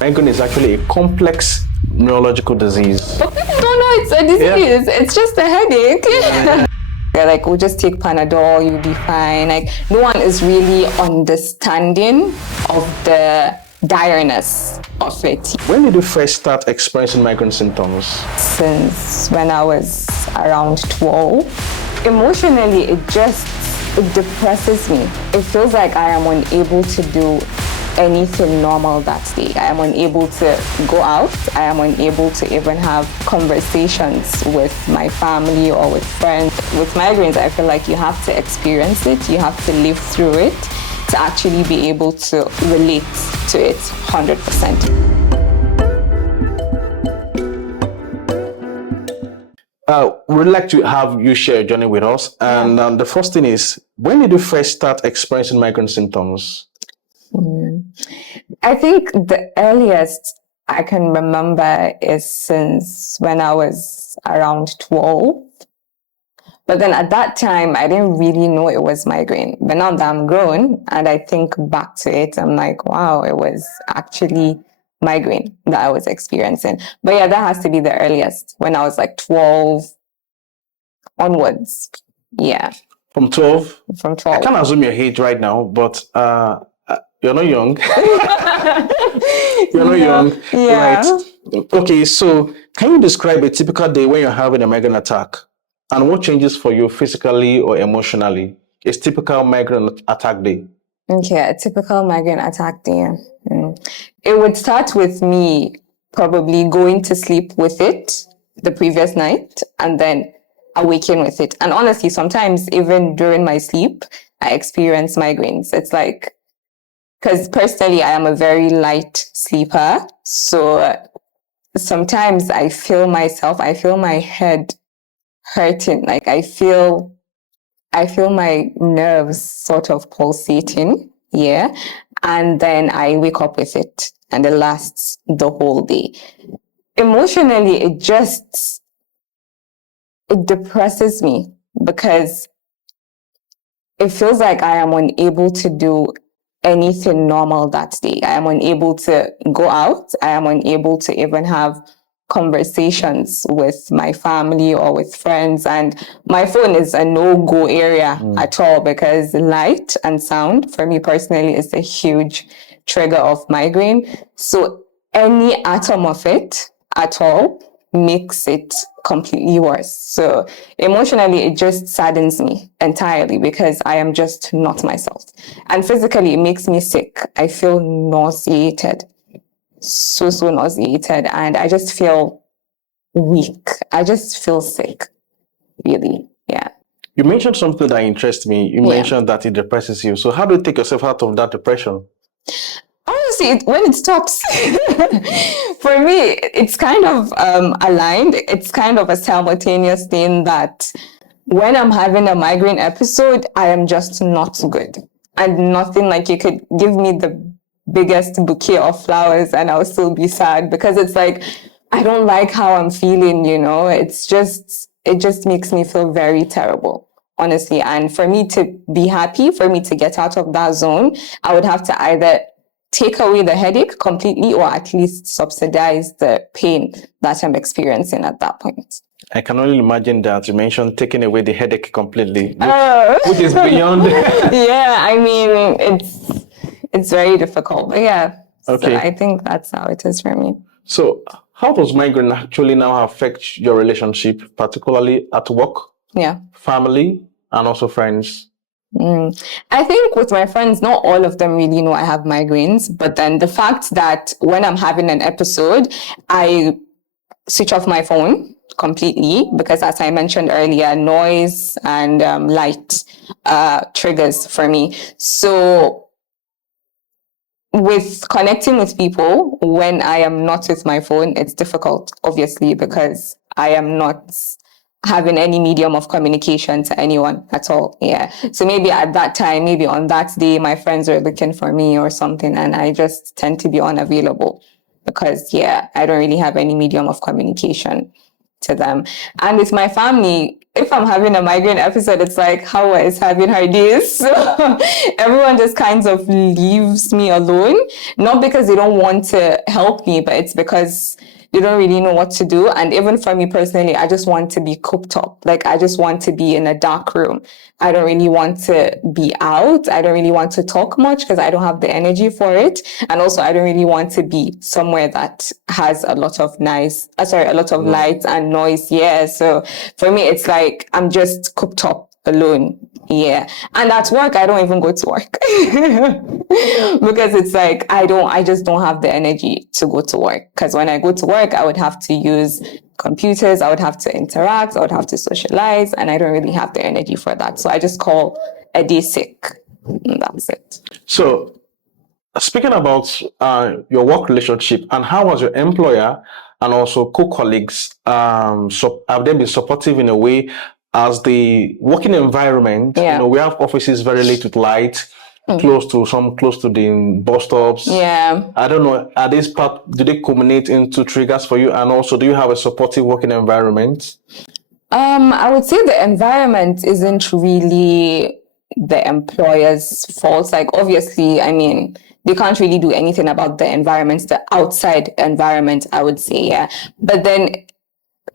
Migraine is actually a complex neurological disease. But people don't know it's a disease. Yeah. It's just a headache. Yeah. Like, we'll just take Panadol, you'll be fine. Like, no one is really understanding of the direness of it. When did you first start experiencing migraine symptoms? Since when I was around 12. Emotionally, it depresses me. It feels like I am unable to do anything normal that day. I am unable to go out. I am unable to even have conversations with my family or with friends. With migraines, I feel like you have to experience it. You have to live through it to actually be able to relate to it 100%. We'd like to have you share a journey with us. And the first thing is, when did you first start experiencing migraine symptoms? I think the earliest I can remember is since when I was around 12. But then at that time, I didn't really know it was migraine. But now that I'm grown and I think back to it, I'm like, wow, it was actually migraine that I was experiencing. But yeah, that has to be the earliest, when I was like 12 onwards. Yeah. From 12? From 12. I can't assume your age right now, but you're not young. You're not young. Yeah. Right. Okay, so can you describe a typical day when you're having a migraine attack? And what changes for you physically or emotionally? A typical migraine attack day. Okay, a typical migraine attack day. It would start with me probably going to sleep with it the previous night and then awaken with it. And honestly, sometimes even during my sleep, I experience migraines. It's like, because personally, I am a very light sleeper. So sometimes I feel my head hurting. Like I feel my nerves sort of pulsating. Yeah. And then I wake up with it and it lasts the whole day. Emotionally, it depresses me because it feels like I am unable to do anything normal that day. I am unable to go out. I am unable to even have conversations with my family or with friends. And my phone is a no-go area at all because light and sound, for me personally, is a huge trigger of migraine. So any atom of it at all makes it completely worse. So emotionally, it just saddens me entirely because I am just not myself. And physically, it makes me sick. I feel nauseated. So nauseated. And I just feel weak. I just feel sick. Really. Yeah. You mentioned something that interests me. You mentioned that it depresses you. So how do you take yourself out of that depression? Honestly, when it stops, for me, it's kind of aligned. It's kind of a simultaneous thing that when I'm having a migraine episode, I am just not good. And nothing like you could give me the biggest bouquet of flowers and I'll still be sad because it's like, I don't like how I'm feeling, you know, it just makes me feel very terrible, honestly. And for me to be happy, for me to get out of that zone, I would have to either take away the headache completely or at least subsidize the pain that I'm experiencing at that point. I can only imagine that you mentioned taking away the headache completely, which is beyond. Yeah, I mean, it's very difficult, but yeah. Okay. So I think that's how it is for me. So how does migraine actually now affect your relationship, particularly at work, family, and also friends? I think with my friends, not all of them really know I have migraines, but then the fact that when I'm having an episode, I switch off my phone completely because, as I mentioned earlier, noise and light triggers for me. So with connecting with people, when I am not with my phone, it's difficult, obviously, because I am not having any medium of communication to anyone at all. Yeah. So maybe at that time, maybe on that day, my friends are looking for me or something, and I just tend to be unavailable because, I don't really have any medium of communication. to them. And with my family, if I'm having a migraine episode, it's like Hauwa is having her days. So everyone just kind of leaves me alone. Not because they don't want to help me, but it's because they don't really know what to do. And even for me personally, I just want to be cooped up. Like, I just want to be in a dark room. I don't really want to be out. I don't really want to talk much because I don't have the energy for it. And also, I don't really want to be somewhere that has a lot of a lot of light and noise. Yeah. So for me, it's like I'm just cooped up alone. Yeah. And at work, I don't even go to work because it's like, I just don't have the energy to go to work. Because when I go to work, I would have to use computers, I would have to interact, I would have to socialize, and I don't really have the energy for that. So I just call a day sick. And that's it. So, speaking about your work relationship, and how was your employer and also co-colleagues, have they been supportive in a way as the working environment? Yeah. You know, we have offices very late with light, close to the bus stops. Yeah. I don't know, do they culminate into triggers for you? And also, do you have a supportive working environment? I would say the environment isn't really the employer's fault. Like, obviously, I mean, they can't really do anything about the environment, the outside environment, I would say, yeah. But then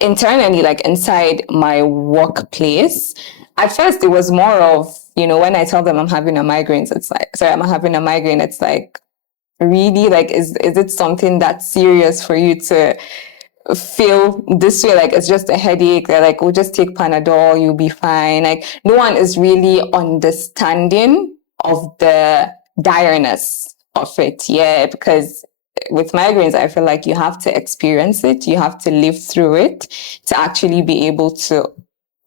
internally, like inside my workplace, at first it was more of, when I tell them I'm having a migraine, I'm having a migraine, it's like, really, like, is it something that's serious for you to feel this way? Like, it's just a headache. They're like, we'll just take Panadol, you'll be fine. Like, no one is really understanding of the direness of it. Yeah, because with migraines, I feel like you have to experience it, you have to live through it to actually be able to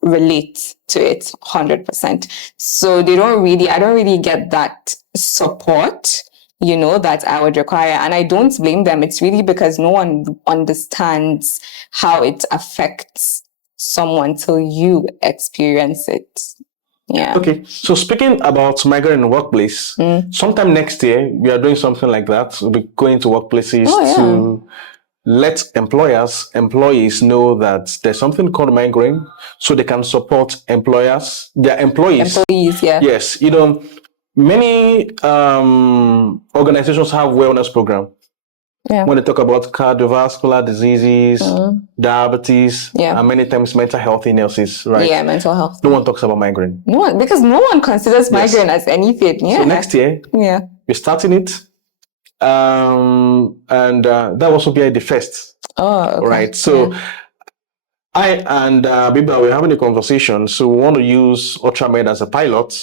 relate to it 100%. So I don't really get that support, that I would require. And I don't blame them. It's really because no one understands how it affects someone till you experience it. Yeah. Okay. So speaking about migraine in the workplace, sometime next year, we are doing something like that. We'll be going to workplaces to let employees know that there's something called migraine so they can support their employees. Employees, yeah. Yes. Many organizations have wellness program. Yeah. When they talk about cardiovascular diseases, diabetes, and many times mental health illnesses, right? Yeah, mental health. No one talks about migraine. No one, because no one considers migraine as anything. Yeah. So next year, we're starting it. And that will also be the first. Oh, okay. Right. So I and Biba, we're having a conversation. So we want to use Ultramed as a pilot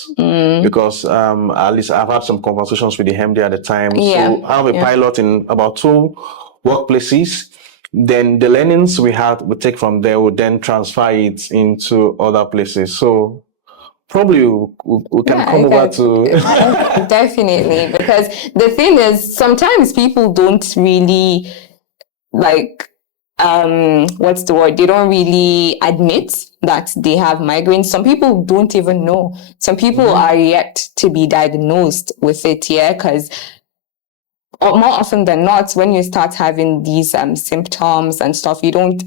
because at least I've had some conversations with the MD at the time. Yeah. So I have a pilot in about 2 workplaces. Then the learnings we take from there, we'll then transfer it into other places. So probably we can come over to... Definitely, because the thing is, sometimes people don't really, like, what's the word? They don't really admit that they have migraines. Some people don't even know. Some people are yet to be diagnosed with it, because more often than not, when you start having these symptoms and stuff, you don't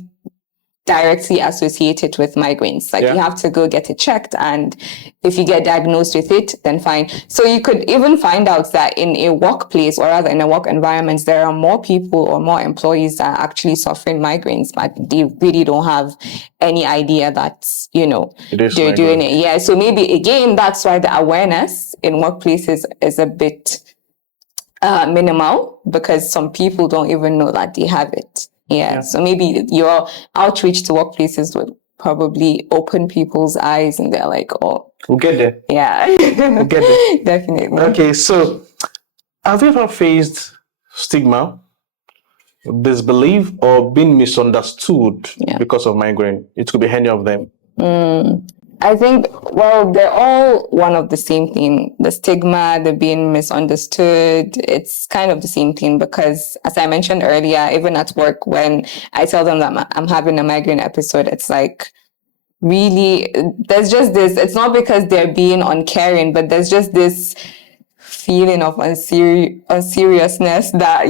directly associate it with migraines. Like, you have to go get it checked, and if you get diagnosed with it, then fine. So you could even find out that in a workplace, or rather in a work environment, there are more people or more employees that are actually suffering migraines, but they really don't have any idea that, they're doing it. Yeah. So maybe again, that's why the awareness in workplaces is a bit minimal, because some people don't even know that they have it. Yeah. So maybe your outreach to workplaces would probably open people's eyes, and they're like, oh, we'll get there. Yeah. We'll get there. Definitely. Okay. So have you ever faced stigma, disbelief, or been misunderstood because of migraine? It could be any of them. I think, well, they're all one of the same thing. The stigma, the being misunderstood, it's kind of the same thing, because as I mentioned earlier, even at work, when I tell them that I'm having a migraine episode, it's like, really, there's just this, it's not because they're being uncaring, but there's just this feeling of unseriousness that,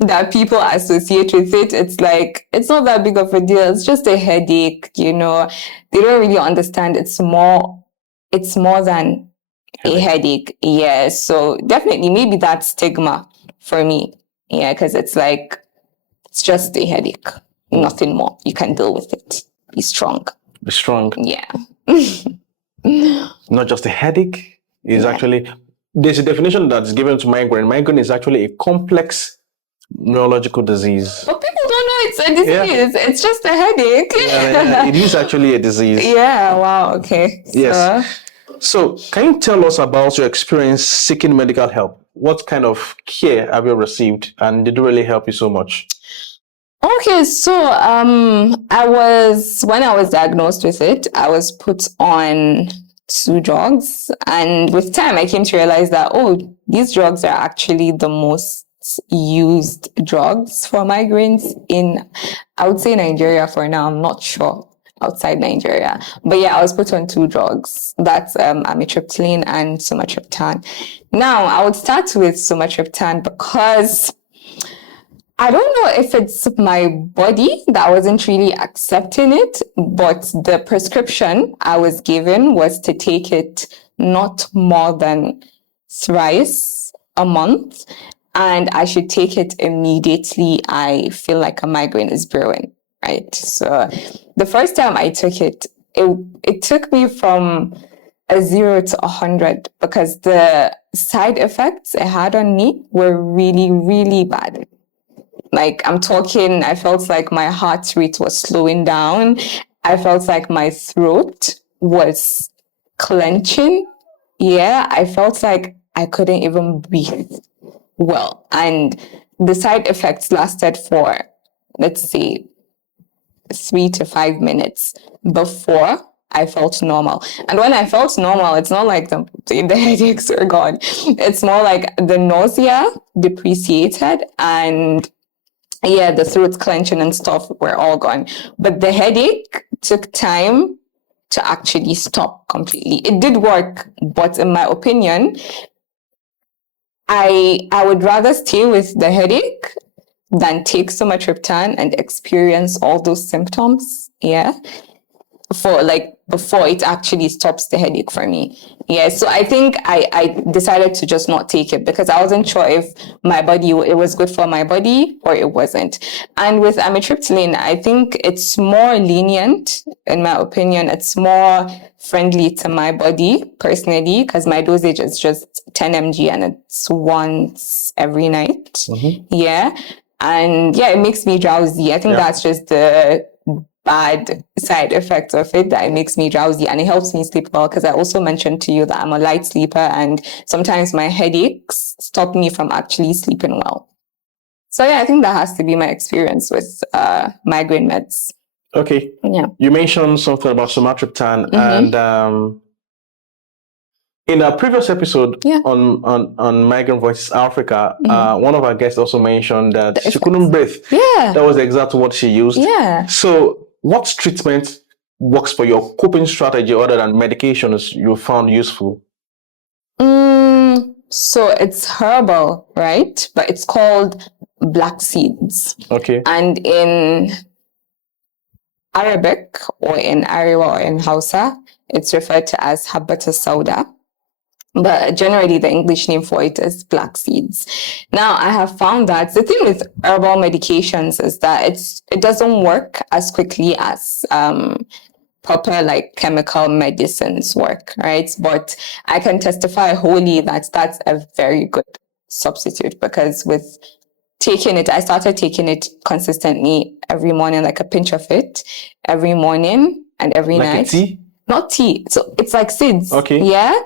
that people associate with it. It's like, it's not that big of a deal. It's just a headache, They don't really understand. It's more than a headache. Yeah. So definitely maybe that's stigma for me. Yeah. Because it's like, it's just a headache. Nothing more. You can deal with it. Be strong. Be strong. Yeah. Not just a headache. It's actually, there's a definition that's given to migraine. Migraine is actually a complex neurological disease. But people don't know it's a disease. It's just a headache. It is actually a disease. Yeah. Wow. Okay. Yes. So, can you tell us about your experience seeking medical help? What kind of care have you received, and did it really help you so much? Okay, so when I was diagnosed with it, I was put on 2 drugs, and with time I came to realize that these drugs are actually the most used drugs for migraines in, I would say, Nigeria for now. I'm not sure outside Nigeria, but yeah, I was put on 2 drugs. That's amitriptyline and sumatriptan. Now I would start with sumatriptan because I don't know if it's my body that wasn't really accepting it, but the prescription I was given was to take it not more than thrice a month, and I should take it immediately I feel like a migraine is brewing, right? So the first time I took it, it took me from a 0 to 100 because the side effects it had on me were really, really bad. Like, I'm talking, I felt like my heart rate was slowing down. I felt like my throat was clenching. Yeah, I felt like I couldn't even breathe well. And the side effects lasted for, let's say, 3 to 5 minutes before I felt normal. And when I felt normal, it's not like the headaches are gone. It's more like the nausea depreciated and the throat clenching and stuff were all gone. But the headache took time to actually stop completely. It did work, but in my opinion, I would rather stay with the headache than take sumatriptan and experience all those symptoms. Yeah. For like before it actually stops the headache for me. Yeah, so I think I decided to just not take it because I wasn't sure if it was good for my body or it wasn't. And with amitriptyline, I think it's more lenient, in my opinion. It's more friendly to my body personally because my dosage is just 10 mg and it's once every night. Mm-hmm. Yeah. And it makes me drowsy. I think that's just the bad side effect of it, that it makes me drowsy, and it helps me sleep well because I also mentioned to you that I'm a light sleeper and sometimes my headaches stop me from actually sleeping well. So I think that has to be my experience with migraine meds. Okay. Yeah. You mentioned something about sumatriptan, mm-hmm. and in a previous episode on Migrant Voices Africa, mm-hmm. One of our guests also mentioned that she couldn't breathe. Yeah. That was exactly what she used. Yeah. So what treatment works for your coping strategy other than medications you found useful? So it's herbal, right? But it's called black seeds. Okay. And in Arabic or in Ariwa or in Hausa, it's referred to as habata sauda. But generally, the English name for it is black seeds. Now, I have found that the thing with herbal medications is that it doesn't work as quickly as proper like chemical medicines work, right? But I can testify wholly that that's a very good substitute because with taking it, I started taking it consistently every morning, like a pinch of it every morning and every night. Like tea? Not tea. So it's like seeds. Okay. Yeah.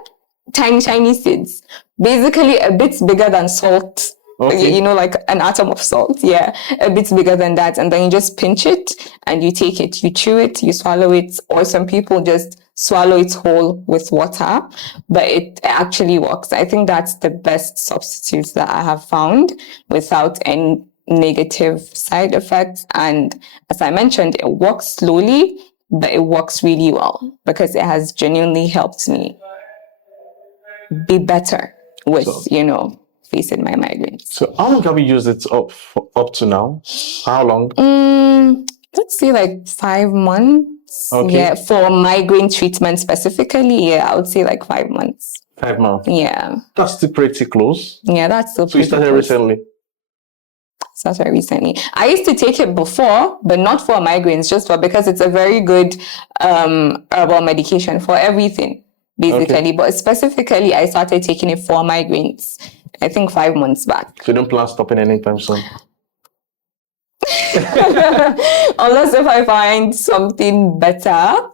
Tiny seeds, basically a bit bigger than salt. Okay. Like an atom of salt. Yeah, a bit bigger than that. And then you just pinch it and you take it, you chew it, you swallow it, or some people just swallow it whole with water, but it actually works. I think that's the best substitute that I have found without any negative side effects. And as I mentioned, it works slowly, but it works really well because it has genuinely helped me be better with, facing my migraines. So how long have you used it up to now? How long? Let's say like 5 months. Okay. Yeah, for migraine treatment specifically, yeah, I would say like 5 months. 5 months. Yeah. That's still pretty close. Yeah, that's still So you started recently? Started recently. I used to take it before, but not for migraines, just because it's a very good herbal medication for everything, basically. Okay. But specifically, I started taking it for migraines, I think 5 months back. So you don't plan stopping anytime soon? Unless if I find something better.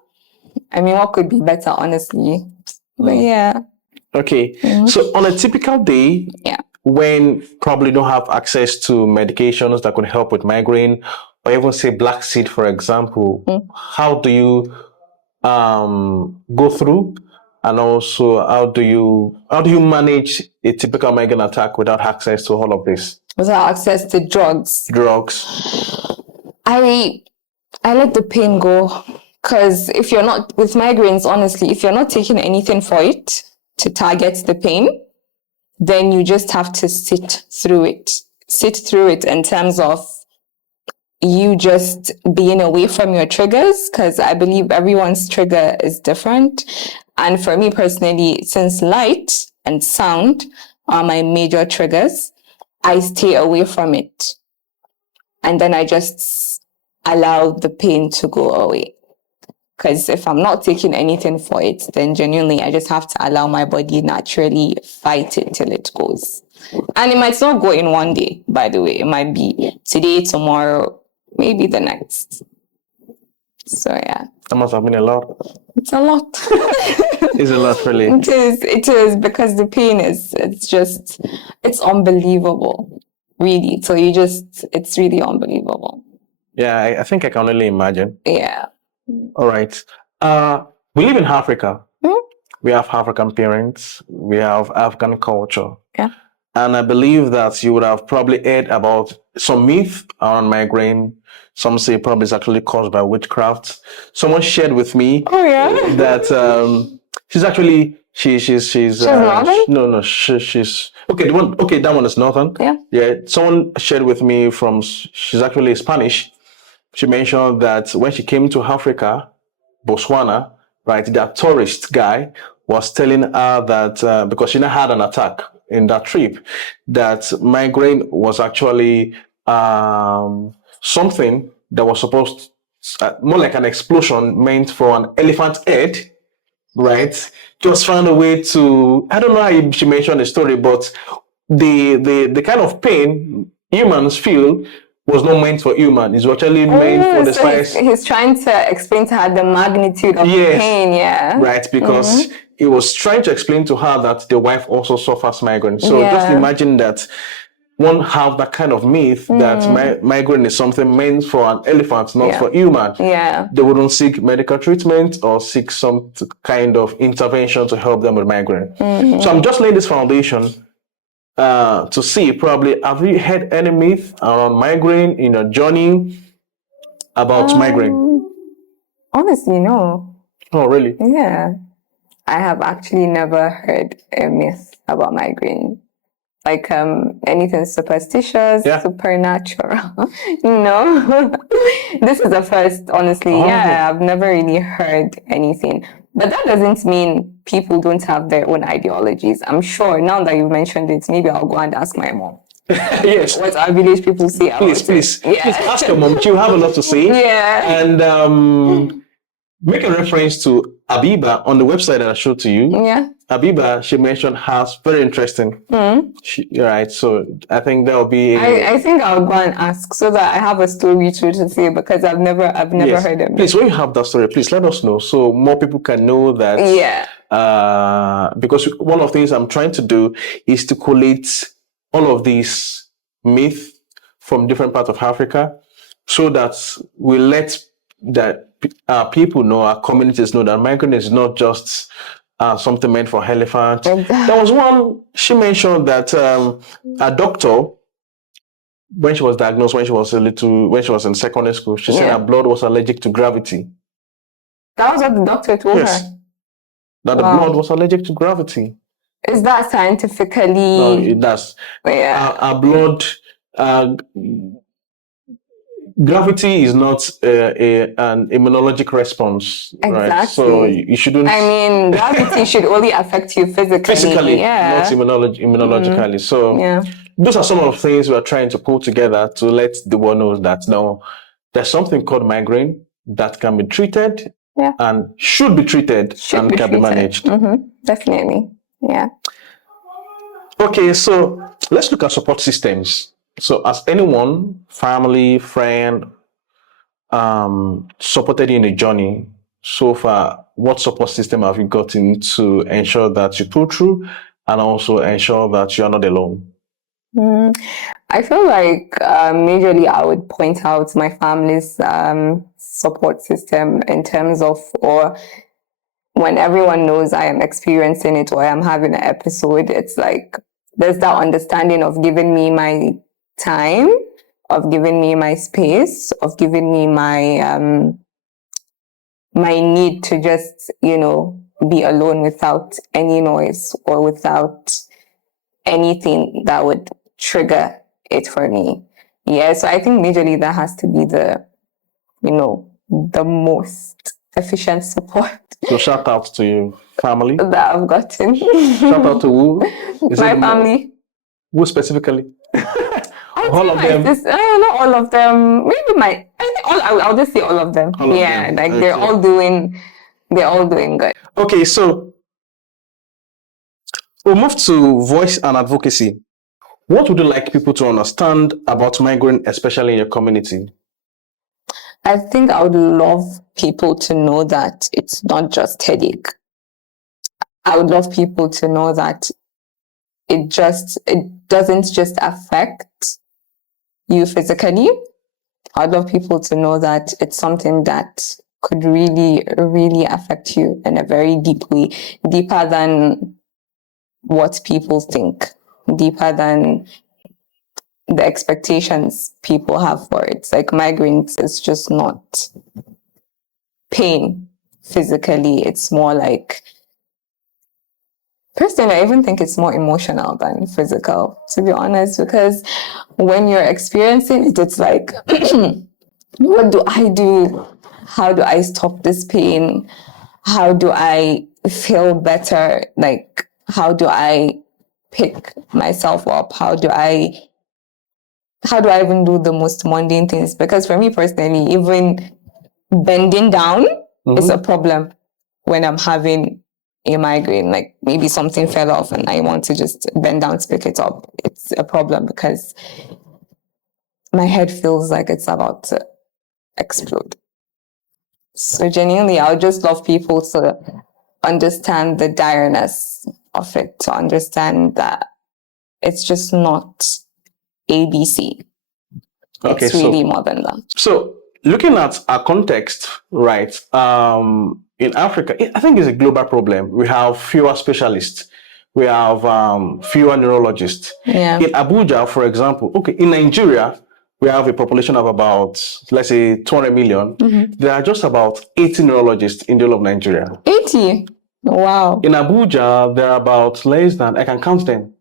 I mean, what could be better, honestly? But yeah. Okay. So on a typical day, when probably don't have access to medications that could help with migraine, or even say black seed, for example, how do you go through, and also how do you manage a typical migraine attack without access to all of this? Without access to drugs. I let the pain go, because if you're not with migraines, honestly, if you're not taking anything for it to target the pain, then you just have to sit through it in terms of you just being away from your triggers, because I believe everyone's trigger is different. And for me personally, since light and sound are my major triggers, I stay away from it. And then I just allow the pain to go away. Because if I'm not taking anything for it, then genuinely I just have to allow my body naturally fight it till it goes. And it might not go in one day, by the way. It might be today, tomorrow, maybe the next. So yeah. That must have been a lot. It's a lot. It's a lot, really. It is, because the pain it's unbelievable, really. So it's really unbelievable. Yeah, I think I can only imagine. Yeah. All right. We live in Africa. We have African parents. We have African culture. Yeah. And I believe that you would have probably heard about some myth around migraine. Some say probably it's actually caused by witchcraft. Someone shared with me that she's Northern? No, she's okay. That one is Northern. Yeah. Someone shared with me she's actually Spanish. She mentioned that when she came to Africa, Botswana, right, that tourist guy was telling her that because she now had an attack in that trip, that migraine was actually something that was supposed more like an explosion meant for an elephant head, right? Just found a way to, I don't know how she mentioned the story, but the kind of pain humans feel was not meant for human. It's actually meant for the spice. He's trying to explain to her the magnitude of pain, right, because he was trying to explain to her that the wife also suffers migraine. So just imagine that one have that kind of myth that migraine is something meant for an elephant, not for human. They wouldn't seek medical treatment or seek some kind of intervention to help them with migraine. So I'm just laying this foundation to see probably, have you heard any myth around migraine in your journey about migraine? Honestly, no. Oh, really? Yeah. I have actually never heard a myth about migraine. Like anything superstitious, supernatural. No. This is the first, honestly. I've never really heard anything. But that doesn't mean people don't have their own ideologies. I'm sure now that you've mentioned it, maybe I'll go and ask my mom. Yes. What our village people say about it. Please ask your mom. She'll have a lot to say. And make a reference to Abiba on the website that I showed to you. Abiba, she mentioned has very interesting. Right. So I think there'll be. I think I'll go and ask so that I have a story to say, because I've never heard it. Please, when you have that story, please let us know so more people can know that. Because one of the things I'm trying to do is to collate all of these myths from different parts of Africa, so that we let people know, our communities know that migraine is not just something meant for elephants. There was one, she mentioned that a doctor, when she was diagnosed, when she was in secondary school, she said her blood was allergic to gravity. That was what the doctor told her? That the blood was allergic to gravity. Is that scientifically? No, it does. Yeah. Our blood, gravity is not an immunologic response, right? So Exactly. you shouldn't. I mean, gravity should only affect you physically. not Yeah. immunologically. So Yeah. those are some of the things we are trying to pull together to let the world know that now there's something called migraine that can be treated Yeah. and should be treated and can be managed. Definitely. Yeah. Okay, so let's look at support systems. So as anyone, family, friend, supported you in a journey so far, what support system have you gotten to ensure that you pull through and also ensure that you are not alone? I feel like majorly I would point out my family's support system in terms of, or when everyone knows I am experiencing it or I am having an episode, it's like there's that understanding of giving me my time, of giving me my space, of giving me my need to just, be alone without any noise or without anything that would trigger it for me. Yeah, so I think majorly that has to be the most efficient support So shout out to your family. that I've gotten. Shout out to who? Is My it family. Who specifically? All of them. Not all of them. Maybe I'll just say all of them. All of yeah, them. like Okay. they're all doing good. Okay, so we'll move to voice and advocacy. What would you like people to understand about migraine, especially in your community? I think I would love people to know that it's not just headache. I would love people to know that it doesn't just affect you physically. I'd love people to know that it's something that could really, really affect you in a very deep way, deeper than what people think, deeper than the expectations people have for it. Like migraines is just not pain physically. It's more like, personally, I even think it's more emotional than physical, to be honest, because when you're experiencing it, it's like, what do I do? How do I stop this pain? How do I feel better? Like, how do I pick myself up? How do I even do the most mundane things? Because for me personally, even bending down is a problem when I'm having a migraine. Like maybe something fell off and I want to just bend down to pick it up. It's a problem because my head feels like it's about to explode. So genuinely, I would just love people to understand the direness of it, to understand that it's just not ABC. Okay, it's really more than that. So looking at our context, right, in Africa, I think it's a global problem. We have fewer specialists. We have fewer neurologists. Yeah. In Abuja, for example, in Nigeria, we have a population of about, let's say, 200 million. There are just about 80 neurologists in the whole of Nigeria. 80? Wow. In Abuja, there are about less than, I can count them.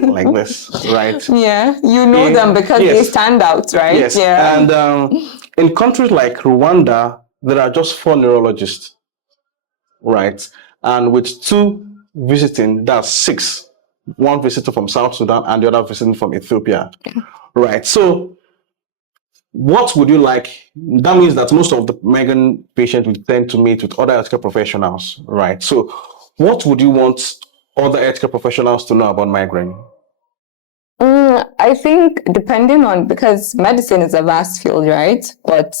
Like this, right? Yeah, you know them because they stand out, right? Yes. Yeah. And in countries like Rwanda, there are just 4 neurologists, right? And with 2 visiting, that's 6. One visitor from South Sudan and the other visiting from Ethiopia, right? So what would you like? That means that most of the migraine patients will tend to meet with other healthcare professionals, right? So what would you want other healthcare professionals to know about migraine? I think depending on, because medicine is a vast field, right? But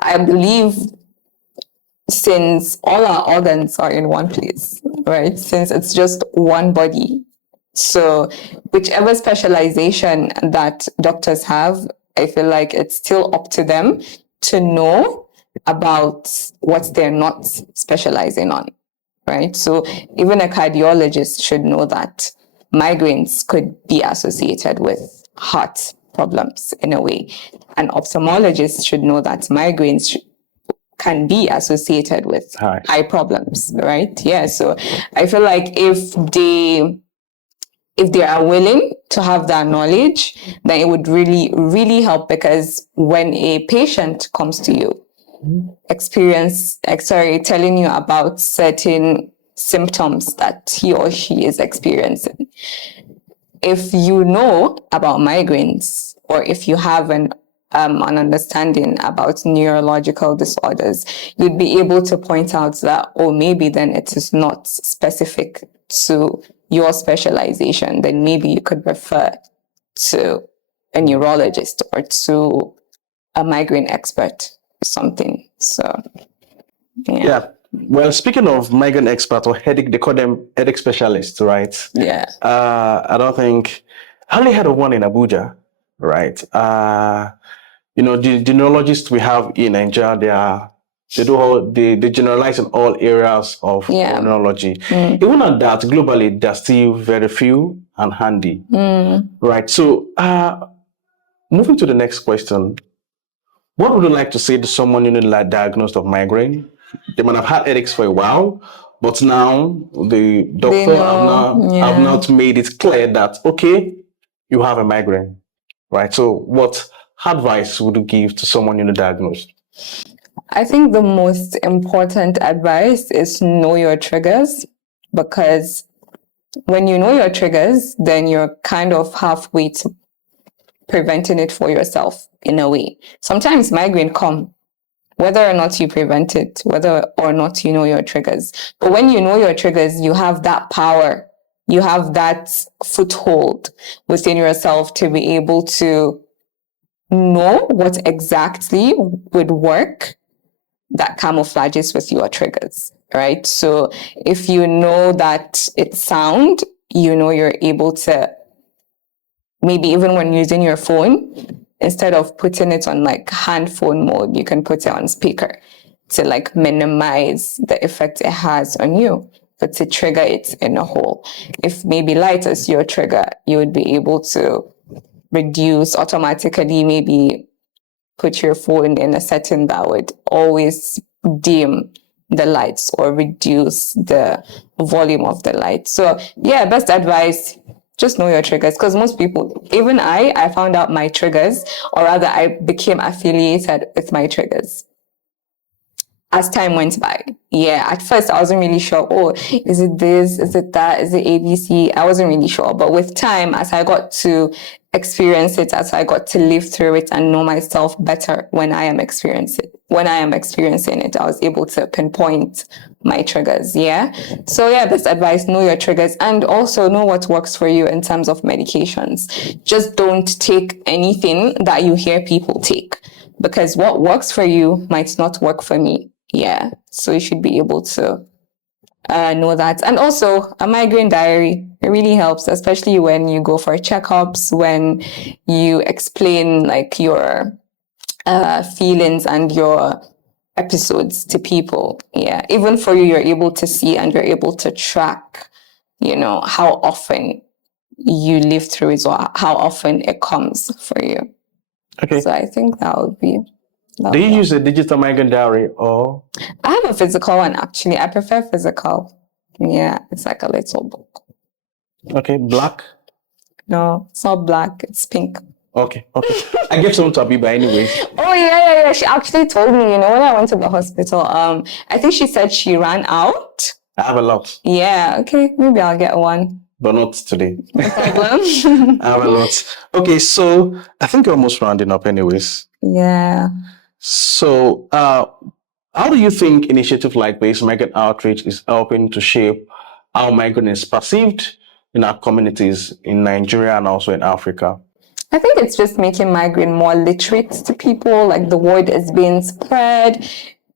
I believe since all our organs are in one place, right? Since it's just one body. So whichever specialization that doctors have, I feel like it's still up to them to know about what they're not specializing on, right? So even a cardiologist should know that migraines could be associated with heart problems in a way. An ophthalmologist should know that migraines can be associated with eye problems, right? Yeah. So I feel like if they are willing to have that knowledge, then it would really, really help, because when a patient comes to you, telling you about certain symptoms that he or she is experiencing, if you know about migraines, or if you have an understanding about neurological disorders, you'd be able to point out that, oh, maybe then it is not specific to your specialization. Then maybe you could refer to a neurologist or to a migraine expert or something. So, yeah. Well, speaking of migraine expert or headache, they call them headache specialists, right? Yeah. I only heard of one in Abuja, right? The neurologists we have in Nigeria, they generalize in all areas of neurology. Even at that, globally, they're still very few and handy, right? So, moving to the next question, what would you like to say to someone diagnosed of migraine? They might have had headaches for a while, but now the doctor have not made it clear that, okay, you have a migraine, right? So what advice would you give to someone diagnosed? I think the most important advice is know your triggers, because when you know your triggers, then you're kind of halfway to preventing it for yourself in a way. Sometimes migraine come, whether or not you prevent it, whether or not you know your triggers. But when you know your triggers, you have that power, you have that foothold within yourself to be able to know what exactly would work that camouflages with your triggers, right? So if you know that it's sound, you're able to, maybe even when using your phone, instead of putting it on like hand phone mode, you can put it on speaker to like minimize the effect it has on you, but to trigger it in a whole. If maybe light is your trigger, you would be able to reduce automatically, maybe put your phone in a setting that would always dim the lights or reduce the volume of the light. So yeah, best advice, just know your triggers, because most people, even I found out my triggers, or rather I became affiliated with my triggers as time went by. Yeah, at first I wasn't really sure, oh, is it this, is it that, is it ABC? I wasn't really sure. But with time, as I got to experience it, as I got to live through it and know myself better when I am experiencing it, I was able to pinpoint my triggers. Yeah. So yeah, this advice, know your triggers, and also know what works for you in terms of medications. Just don't take anything that you hear people take, because what works for you might not work for me. Yeah. So you should be able to know that. And also a migraine diary, it really helps, especially when you go for checkups, when you explain like your feelings and your episodes to people. Yeah. Even for you, you're able to see and you're able to track, how often you live through it or how often it comes for you. Okay. So I think that would be... Do you use a digital migraine diary or? I have a physical one, actually. I prefer physical. Yeah, it's like a little book. Okay, black? No, it's not black. It's pink. Okay. I gave some to Abiba anyways. Oh, yeah. She actually told me, when I went to the hospital, I think she said she ran out. I have a lot. Yeah, okay. Maybe I'll get one. But not today. No problem. I have a lot. Okay, so I think you're almost rounding up anyways. Yeah. So, how do you think initiative like Base Migrant Outreach is helping to shape how migrant is perceived in our communities in Nigeria and also in Africa? I think it's just making migraine more literate to people. Like the word is being spread.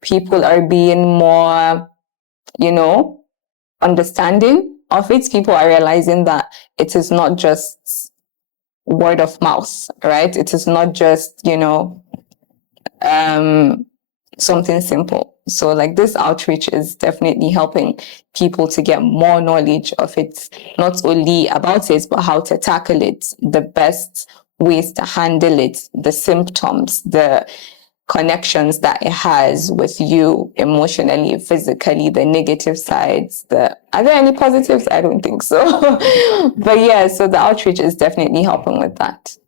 People are being more, understanding of it. People are realizing that it is not just word of mouth, right? It is not just, something simple. So like this outreach is definitely helping people to get more knowledge of it, not only about it, but how to tackle it, the best ways to handle it, the symptoms, the connections that it has with you emotionally, physically, the negative sides. Are there any positives? I don't think so. But yeah, so the outreach is definitely helping with that.